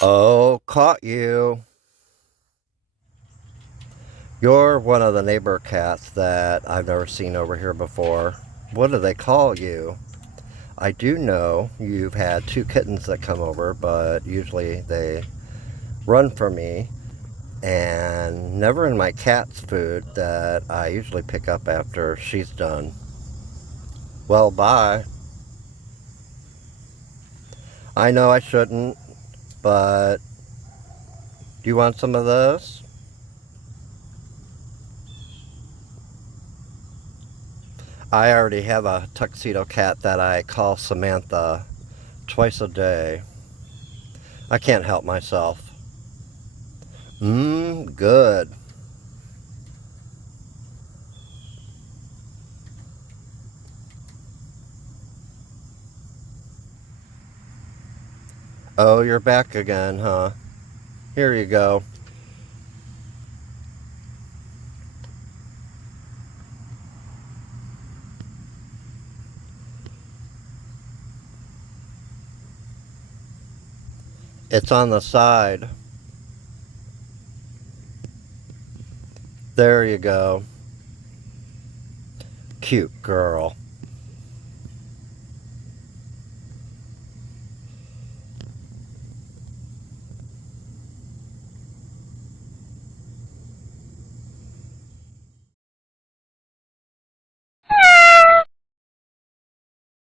Oh, caught you. You're one of the neighbor cats that I've never seen over here before. What do they call you? I do know you've had two kittens that come over, but usually they run from me. And never in my cat's food that I usually pick up after she's done. Well, bye. I know I shouldn't, but do you want some of those? I already have a tuxedo cat that I call Samantha twice a day. I can't help myself. Good. Oh, you're back again, huh? Here you go. It's on the side. There you go. Cute girl.